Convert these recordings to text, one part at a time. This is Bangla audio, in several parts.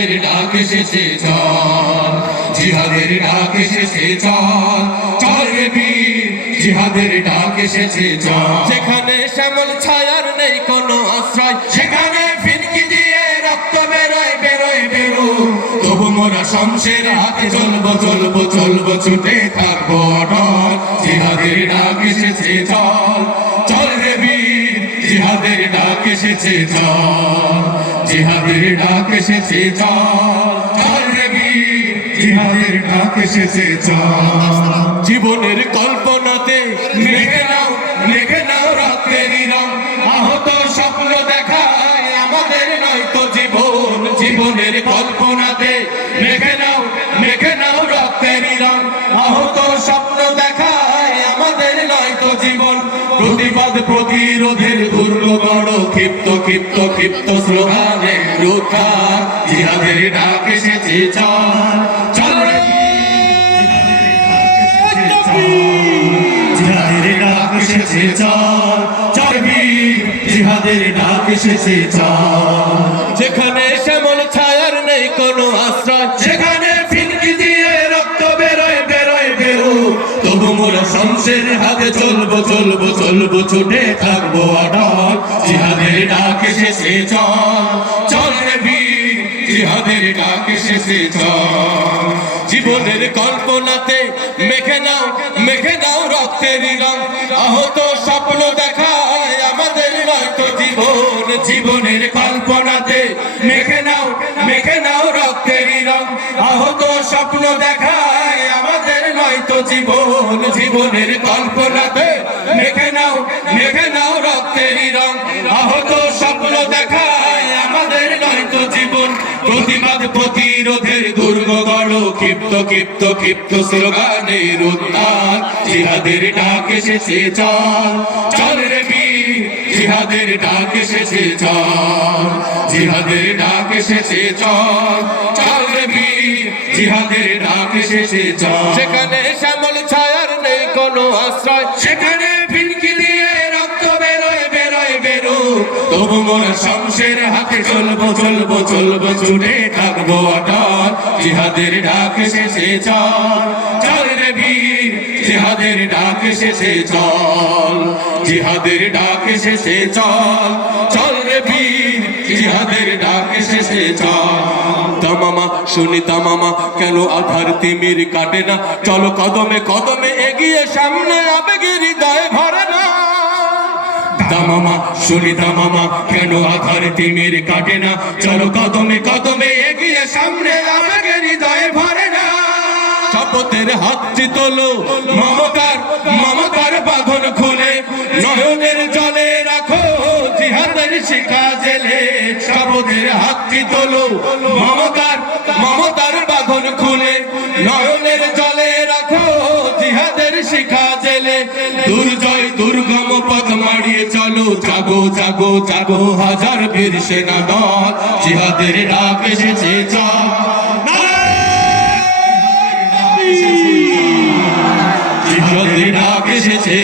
জিহাদের ডাক এসেছে চল জিহাদের ডাক এসেছে চল চল রে বীর জিহাদের ডাক এসেছে চল। যেখানে শ্যামল ছায়ার নেই কোনো আশ্রয় সেখানে ফিরকি দিয়ে রক্ত বেরোয় বেরোয় বেরো। তবু মোরা শমশের হাতে চলবো চলবো চলবো ছুটে থাকব অটল। জিহাদের ডাক এসেছে চল চল রে বীর জিহাদের ডাক এসেছে জিহাদের ডাক এসেছে জিহাদের ডাক এসেছে জীবনের কল্পনাতে মেঘে নাও মেঘে নাও রক্তের আহত স্বপ্ন দেখায় আমাদের নয় তো জীবন। জীবনের কল্পনাতে মেঘে নাও মেঘে নাও রক্তের আহত স্বপ্ন দেখায় আমাদের নয় তো জীবন। প্রতিবাদ প্রতিরোধের দুর্গগড় ক্ষিপ্ত ক্ষিপ্ত ক্ষিপ্ত স্লোগানে জিহাদের ডাক এসেছে জিহাদের ডাক এসেছে জিহাদের ডাক এসেছে যেখানে শ্যামল ছায়ার নেই কোনো আশ্রয়, সেখানে ফিনকি রক্ত বেরোয় বেরোয় বেরো তবু হাতে চলবো চলবো চলবো, ছুটে থাকব জিহাদের ডাক এসেছে, চল চল রে বীর, জিহাদের ডাক এসেছে, চল। জীবনের কল্পনাতে মেখে নাও মেখে নাও রক্তের রং। আহত স্বপ্ন দেখায় আমাদের নয়তো জীবন। জীবনের কল্পনাতে মেখে নাও মেখে নাও রক্তের রং। আহত স্বপ্ন দেখায় আমাদের নয়তো জীবন। জীবনের কল্পনাতে মেখে প্রতিবাদ প্রতিরোধের দুর্গ গড় ক্ষিপ্ত ক্ষিপ্ত ক্ষিপ্ত স্লোগানের উত্তাল জিহাদের ডাক এসেছে চল চল রে জিহাদের ডাক এসেছে চল জিহাদের ডাক এসেছে চল চল রে জিহাদের ডাক এসেছে চল সেখানে তবু মোরা শমশের হাতে চলবো চলবো চলবো, ছুটে থাকব অটল জিহাদের ডাক এসেছে চল চল রে বীর, জিহাদের ডাক এসেছে চল জিহাদের ডাক এসেছে চল চল রে বীর, জিহাদের ডাক এসেছে চল তামামা, শুনি তামামা, কেন আধার তিমির কাটে না? চলো কদমে কদমে এগিয়ে সামনে আবেগের হৃদয় ভরে না। দামামা শুনি দামামা কেন আধার তিমির কাটে না? চলো কদমে কদমে এগিয়ে সামনে, আমাকে হৃদয়ে ভরে না। শপথের হাতটি তোলো, মমতার মমতার বাঁধন খুলে, নয়নের জলে রাখো, জিহাদের শিখা জেলে। শপথের হাতটি তোলো, মমতার মমতার বাঁধন খুলে, নয়নের জলে রাখো, জিহাদের শিখা দুর্জয় দুর্গম পথ মাড়িয়ে চলো। জাগো জাগো জাগো হাজার বীর সেনা দল জিহাদের ডাক এসেছে জিহাদের ডাক এসেছে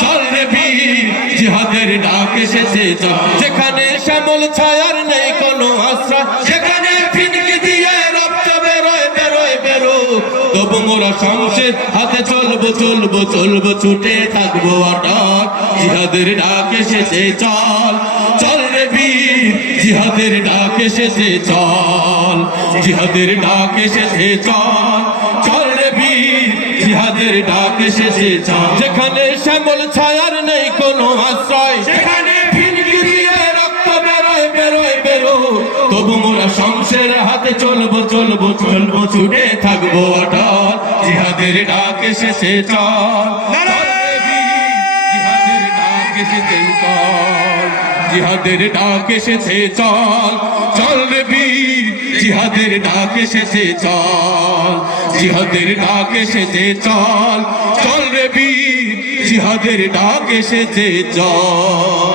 চল রে বীর, জিহাদের ডাক এসেছে, চল। যেখানে শ্যামল ছায়ার নেই কোনো আশ্রয়, সেখানে মোরা শমশের হাতে চলবো চলবো চলবো, ছুটে থাকব অটক জিহাদের ডাক এসেছে, চল। চল রে বীর, জিহাদের ডাক এসেছে, চল। জিহাদের ডাক এসেছে, চল। চল রে বীর, জিহাদের ডাক এসেছে, চল। যেখানে শ্যামল ছায়ার নেই কোনো আশ্রয়, সেখানে তবু মোরা শমশের হাতে চলবো চলবো চলবো, ছুটে থাকব জিহাদের ডাক এসেছে চল। জিহাদের ডাক এসেছে চল জিহাদের ডাক এসেছে চল। চল রে বীর জিহাদের ডাক এসেছে চল। জিহাদের ডাক এসেছে চল। চল রে বীর জিহাদের ডাক এসেছে চল।